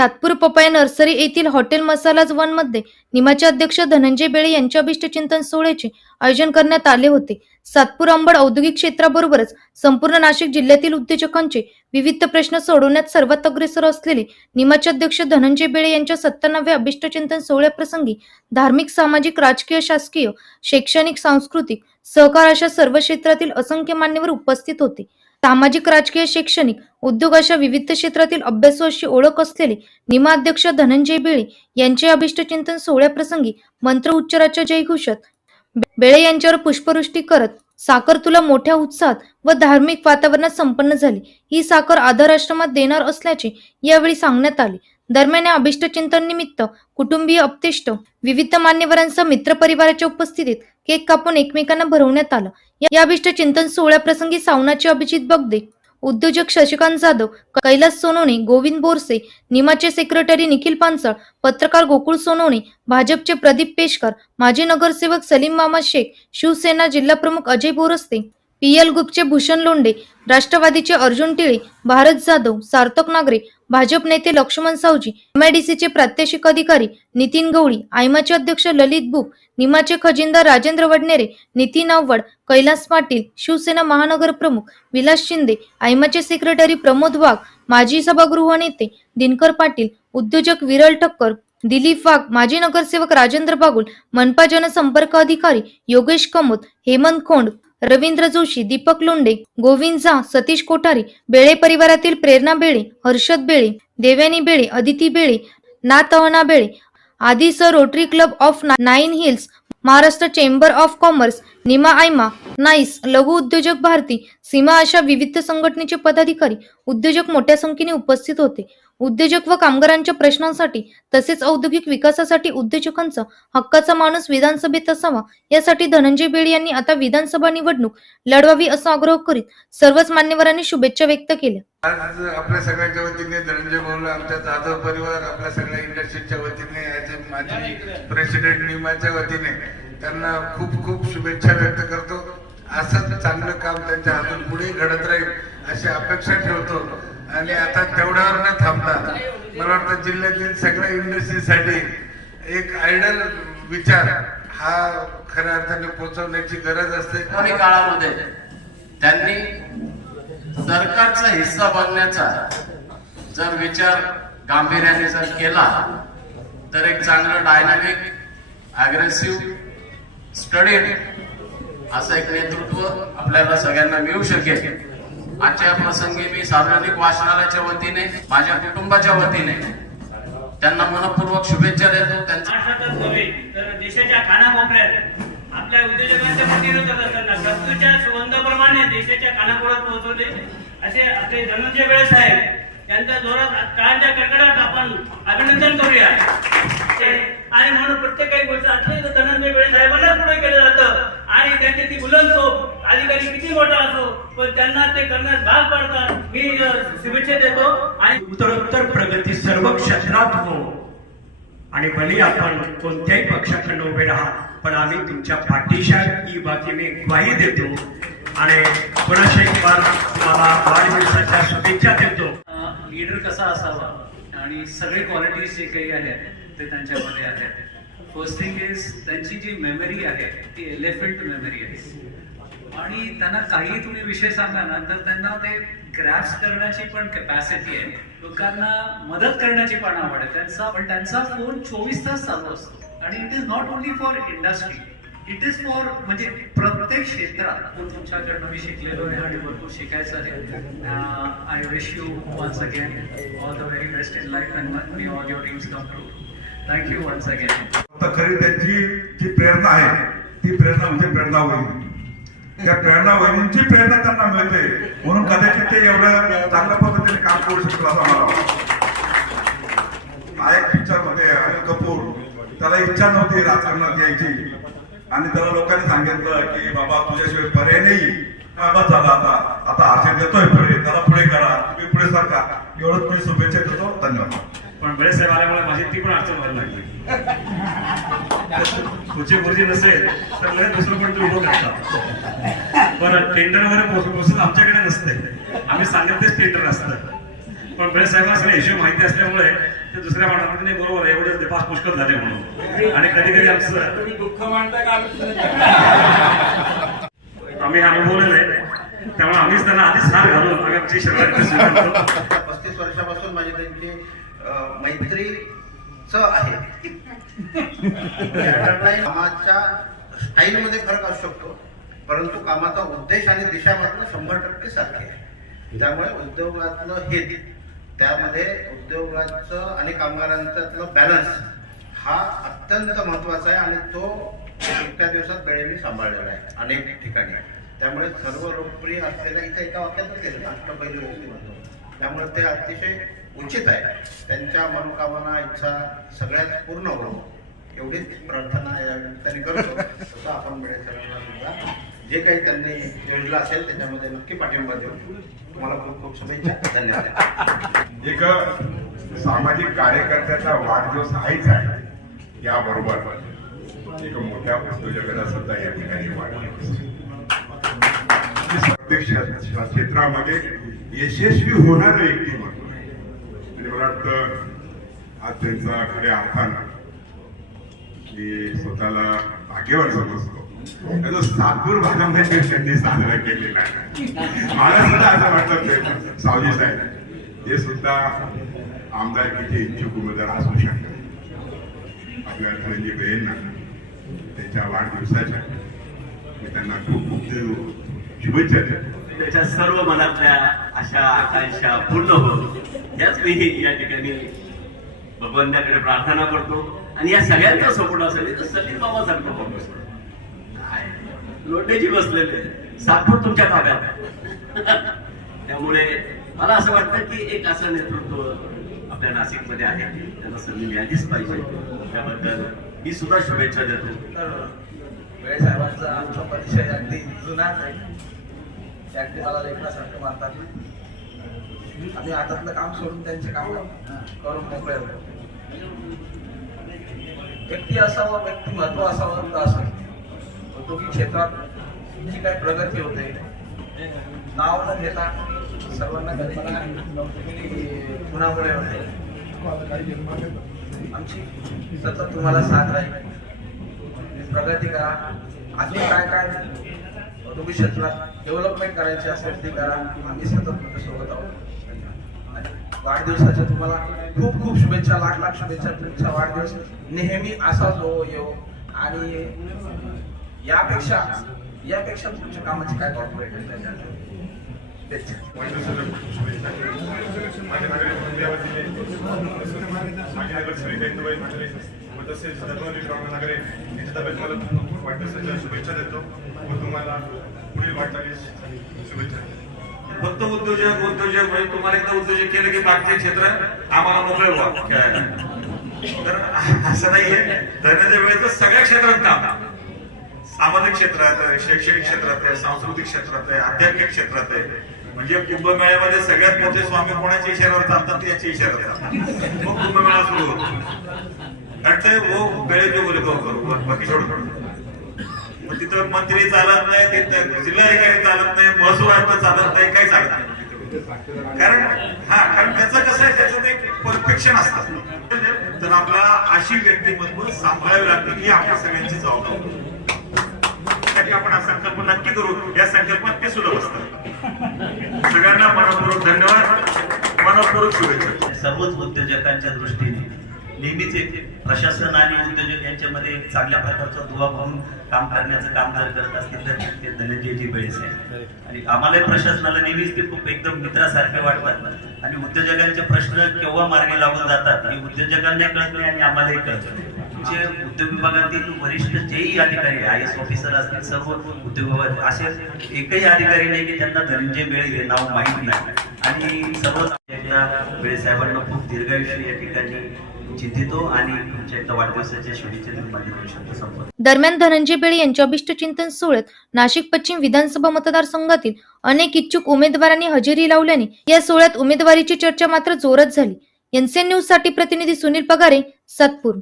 Satpur papaya nursery येथील hotel Masalas वनमध्ये निमाचे अध्यक्ष धनंजय बेळे यांच्या अभिष्ट चिंतन सोहळ्याचे आयोजन करण्यात आले होते. सातपूर अंबड औद्योगिक क्षेत्राबरोबरच संपूर्ण नाशिक जिल्ह्यातील उद्योजकांचे विविध प्रश्न सोडवण्यात सर्वात अग्रेसर असलेले निमाचे अध्यक्ष धनंजय बेळे यांच्या सत्त्याण्णव्या अभिष्ट चिंतन सोहळ्याप्रसंगी धार्मिक सामाजिक राजकीय शासकीय शैक्षणिक सांस्कृतिक सहकार अशा सर्व क्षेत्रातील असंख्य मान्यवर उपस्थित होते. सामाजिक राजकीय शैक्षणिक उद्योग अशा विविध क्षेत्रातील अभ्यासू अशी ओळख असलेले निमाध्यक्ष धनंजय बेळे यांचे अभिष्टचिंतन सोहळ्याप्रसंगी मंत्र उच्चाराच्या जयघोषात बेळे यांच्यावर पुष्पवृष्टी करत साखर तुला मोठ्या उत्साहात व धार्मिक वातावरणात संपन्न झाली. ही साखर आधार आश्रमात देणार असल्याचे यावेळी सांगण्यात आले. दरम्यान या अभिष्ट चिंतन निमित्त कुटुंबीय अपतिष्ट विविध मान्यवरांसह मित्रपरिवाराच्या उपस्थितीत केक कापून एकमेकांना भरवण्यात आला. या अभिष्ट चिंतन सोहळ्याप्रसंगी सावनाचे अभिजित बगदे उद्योजक शशिकांत जाधव कैलास सोनवणे गोविंद बोरसे निमाचे सेक्रेटरी निखिल पानसळ पत्रकार गोकुळ सोनवणे भाजपचे प्रदीप पेशकर माजी नगरसेवक सलीम मामा शेख शिवसेना जिल्हाप्रमुख अजय बोरस्ते पीएल ग्रुपचे भूषण लोंडे राष्ट्रवादीचे अर्जुन टिळे भारत जाधव सार्थक नागरे भाजप नेते लक्ष्मण सावजी एमआयडीसीचे प्रात्यक्षिक अधिकारी नितीन गवळी आयमाचे अध्यक्ष ललित बुक निमाचे खजिनदार राजेंद्र वडनेरे नितीन आव्हाड कैलास पाटील शिवसेना महानगर प्रमुख विलास शिंदे आयमाचे सेक्रेटरी प्रमोद वाघ माजी सभागृह नेते दिनकर पाटील उद्योजक विरल ठक्कर दिलीप वाघ माजी नगरसेवक राजेंद्र बागुल मनपा जनसंपर्क अधिकारी योगेश कमोत हेमंत खोंड रवींद्र जोशी दीपक लोंडे गोविंद झा सतीश कोठारी बेळे परिवारातील प्रेरणा बेळे हर्षद बेळे देव्यानी बेळे अदिती बेळे नातहना बेळे आदी sir rotary club of nine hills Maharashtra chamber of commerce NIMA AIMA NICE लघु उद्योजक भारती सीमा अशा विविध संघटनेचे पदाधिकारी उद्योजक मोठ्या संख्येने उपस्थित होते. उद्योजक व कामगारांच्या प्रश्नांसाठी तसेच औद्योगिक विकासासाठी उद्योजकांचा हक्काचा माणूस विधानसभेत असावा यासाठी धनंजय बेळे यांनी आता विधानसभा निवडणूक लढवावी असा आग्रह करीत सर्वच मान्यवरांनी शुभेच्छा व्यक्त केल्या. आज आपल्या सगळ्यांच्या वतीने धनंजय भाऊ आमच्या जाधव परिवार आपल्या सगळ्या इंडस्ट्रीच्या वतीने माजी प्रेसिडेंट निमाच्या वतीने त्यांना खूप खूप शुभेच्छा व्यक्त करतो. असंच चांगलं काम त्यांच्या हातून पुढे घडत राहील अशी अपेक्षा ठेवतो. आणि आता तेवढ्यावर न थांबता मला वाटतं जिल्ह्यातील सगळ्या इंडस्ट्रीसाठी एक आयडल विचार हा खऱ्या अर्थाने पोहोचवण्याची गरज असते. कमी काळामध्ये त्यांनी सरकारचा हिस्सा बनण्याचा जर विचार गांभीर्याने जर केला तर एक चांगलं डायनामिक अग्रेसिव्ह स्टडीड असं एक नेतृत्व आपल्याला सगळ्यांना मिळू शकेल. आजच्या प्रसंगी मी सार्वजनिक वाचनालयाच्या वतीने माझ्या कुटुंबाच्या वतीने त्यांना मनपूर्वक शुभेच्छा देतो. त्यांचा नव्हे तर देशाच्या कानाकोपऱ्यात आपल्या उद्योजकांच्या वतीनं करत असताना गस्तूच्या सुगंधाप्रमाणे देशाच्या कानाकोपऱ्यात पोहोचवले. असे आपले धनंजय वेळ साहेब त्यांच्या जोरात काळाच्या कडकडाट आपण अभिनंदन करूया. ते- आणि म्हणून प्रत्येक काही गोष्ट असले तर धनंजय वेळ साहेबांना पुढे केलं जातं. आणि त्यांची ती बुलंद अधिकारी किती मोठा असो पण त्यांना ते करण्यास भाग पाडतात. मी शुभेच्छा देतो आणि उत्तरोत्तर प्रगती सर्व क्षेत्रात हो. आणि भले आपण कोणत्याही पक्षाकडनं उभे राहा पण आम्ही तुमच्या पाठीशी ही बाकी मी ग्वाही देतो. आणि एक बार तुम्हाला वाढदिवसाच्या शुभेच्छा देतो. लीडर कसा असावा? आणि सगळे क्वालिटीज जे काही आहेत ते त्यांच्यामध्ये आहेत. फर्स्ट थिंग इज त्यांची जी मेमरी आहे ती एलिफंट मेमरी आहे. आणि त्यांना काही तुम्ही विषय सांगा ना तर त्यांना ते ग्रॅप्स करण्याची पण कॅपॅसिटी आहे. लोकांना मदत करण्याची पण आवड आहे. त्यांचा पण त्यांचा फोन चोवीस तास चालू असतो. आणि it is not only for industry it is for म्हणजे प्रत्येक क्षेत्रात. तुमच्याकडनं मी शिकलेलो आहे आणि भरपूर शिकायचं आहे. I wish you once again all the very best in life and me all your dreams come true thank you once again खरी त्यांची जी प्रेरणा आहे ती प्रेरणा म्हणजे प्रेरणा होईल. त्या प्रेरणा वहिनींची प्रेरणा त्यांना मिळते. म्हणून कदाचित ते एवढ्या चांगल्या पद्धतीने काम करू शकतो असं मला नायक पिक्चरमध्ये अनिल कपूर. त्याला इच्छा नव्हती राजकारणात यायची. आणि त्याला लोकांनी सांगितलं की बाबा तुझ्याशिवाय पर्याय नाही. बाबा झाला आता. आता आशय देतोय पुढे. त्याला पुढे करा. तुम्ही पुढे सरका. एवढंच मी शुभेच्छा देतो. धन्यवाद. पण बरेच साहेब आल्यामुळे माझी ती पण अडचण व्हायला लागली. तुझी गुरुजी नसेल तर लगेच दुसरं पण तू उभं करता. बरं टेंडर वगैरे प्रोसेस आमच्याकडे नसते. आम्ही सांगितलेच टेंडर असतं. पण बरेच साहेबांना सगळे हिशोब माहिती असल्यामुळे ते दुसऱ्या नाही बरोबर आहे एवढेच पाच पुष्कळ झाले म्हणून. आणि कधी कधी आमचं दुःख मांडता का आम्ही आम्ही अनुभवलेलं आहे. त्यामुळे आम्हीच त्यांना आधीच हार घालून आम्ही आमची शरणागती स्वीकारतो पस्तीस वर्षापासून माझी त्यांची अं, मैत्रीच आहे. कामाच्या स्टाईलमध्ये फरक असू शकतो परंतु कामाचा उद्देश आणि दिशा मात्र शंभर टक्के सारखी आहे. त्यामुळे उद्योगातलं हित त्यामध्ये उद्योगाचं आणि कामगारांच्यातलं बॅलन्स हा अत्यंत महत्त्वाचा आहे आणि तो इतक्या दिवसात वेळेने सांभाळलेला आहे अनेक ठिकाणी. त्यामुळे सर्व लोकप्रिय असलेल्या इथं एका वाक्यातच केलं अष्टपैलू म्हणतो त्यामुळे ते अतिशय उचित आहे. त्यांच्या मनोकामना इच्छा सगळ्याच पूर्ण होणं एवढीच प्रार्थना या निमित्ताने करतो. तसं आपण मिळेल सुद्धा. जे काही त्यांनी योजलं असेल त्याच्यामध्ये नक्की पाठिंबा देऊ तुम्हाला खूप खूप शुभेच्छा. धन्यवाद. एक सामाजिक कार्यकर्त्याचा वाढदिवस आहेच आहे. याबरोबर एक मोठ्या उद्योजकाचा सुद्धा या ठिकाणी वाढदिवस. प्रत्येक क्षेत्रामध्ये यशस्वी होणार व्यक्ती म्हणून मला वाटतं आज त्यांचा खऱ्या अर्थानं मी स्वतःला भाग्यवान समजतो. त्याचा सातपूर भागामध्ये त्यांनी साजरा केलेला आहे. मला सुद्धा असं वाटतं ते. सावजी साहेब हे सुद्धा आमदारकीचे इच्छुक उमेदवार असू शकतात. आपल्या धनंजय बहीण त्यांच्या वाढदिवसाच्या मी त्यांना खूप खूप शुभेच्छा देतो. त्याच्या सर्व मनातल्या अशा आकांक्षा पूर्ण हो याच मी या ठिकाणी भगवंताकडे प्रार्थना करतो. आणि या सगळ्यांचा सपोर्ट असेल तर सलीम बाबा सारखं फोकस लोटेजी बसलेले. सातपूर तुमच्या ताब्यात. त्यामुळे मला असं वाटतं की एक असं नेतृत्व आपल्या नाशिकमध्ये आहे. त्यांना संधी मिळालीच पाहिजे. त्याबद्दल मी सुद्धा शुभेच्छा देतो. वेळे साहेबांचा आमचा परिचय अगदी जुनाच आहे. ते मला लेखनासारखं मानतात आम्ही हातातलं काम सोडून त्यांचे काम करून मोकळे होतो. व्यक्ती असावं व्यक्तिमत्व असावं असं औद्योगिक क्षेत्रात जी काही प्रगती होते नाव न घेता सर्वांना कल्पना कुणामुळे होते. आमची सतत तुम्हाला साथ राहील. प्रगती करा. अजून काय काय तुम्ही क्षेत्रात डेव्हलपमेंट करायची असेल ती करा. आम्ही सतत सोबत आहोत. वाढदिवसाच्या तुम्हाला खूप खूप शुभेच्छा लाख लाख शुभेच्छा तुमचा वाढदिवस नेहमी असाच हो येऊ आणि यापेक्षा यापेक्षा तुमच्या कामाची काय कॉर्पोरेट आहे? त्याच्यात. वाढदिवसाच्या शुभेच्छा देतो. व तुम्हाला पुढील वाटचालीस शुभेच्छा. फक्त उद्योजक उद्योजक म्हणजे तुम्हाला एकदा उद्योजक केलं की बाकीचे क्षेत्र आम्हाला मोकळे व्हा. खेळायला. तर असं नाहीये. धन्याच्या वेळेचं सगळ्या क्षेत्रात काम. सामाजिक क्षेत्रात आहे शैक्षणिक क्षेत्रात आहे सांस्कृतिक क्षेत्रात आहे आध्यात्मिक क्षेत्रात आहे. म्हणजे कुंभमेळ्यामध्ये सगळ्यात मोठे स्वामी कोणाच्या इशाऱ्यावर चालतात याच्या इशाऱ्यावर चालतात. मग कुंभमेळा सुरू होतो. आणि ते वो वेळे जो बोले बाकी सोडून. मग तिथं मंत्री चालत नाही तिथं जिल्हाधिकारी चालत नाही महसूल आयुक्त चालत नाही काही चालत नाही. कारण हा कारण त्याचं कसं आहे त्याच्यात एक परफेक्शन असतं. तर आपल्याला अशी व्यक्तिमत्व सांभाळावी लागते ही आपल्या सगळ्यांची जबाबदारी त्यासाठी आपण हा संकल्प नक्की करू. या संकल्पात ते सुलभ असतात सगळ्यांना मनपूर्वक धन्यवाद. मनपूर्वक शुभेच्छा. सर्वच उद्योजकांच्या दृष्टीने नेहमीच एक प्रशासन आणि उद्योजक यांच्यामध्ये चांगल्या प्रकारचा दुवा म्हणून काम करण्याचं काम जर करत असतील तर ते धनंजयजी बेळेस आहे आणि आम्हालाही प्रशासनाला नेहमीच ते खूप एकदम मित्रासारखे वाटतात. आणि उद्योजकांचे प्रश्न केव्हा मार्गी लागून जातात हे उद्योजकांना कळत नाही आणि आम्हालाही कळत नाही. जे उद्योग विभागातील वरिष्ठ जेही अधिकारी आय एस ऑफिसर असतील सर्व उद्योग विभाग असे एकही अधिकारी नाही की त्यांना धनंजय बेळे हे नाव माहीत नाही. आणि सर्वच एकदा बेळे साहेबांना खूप दीर्घायुष्य या ठिकाणी दरम्यान धनंजय बेळे यांच्या अभिष्टचिंतन सोहळ्यात नाशिक पश्चिम विधानसभा मतदारसंघातील अनेक इच्छुक उमेदवारांनी हजेरी लावल्याने या सोहळ्यात उमेदवारीची चर्चा मात्र जोरात झाली. एनसीएन न्यूजसाठी प्रतिनिधी सुनील पगारे सातपूर.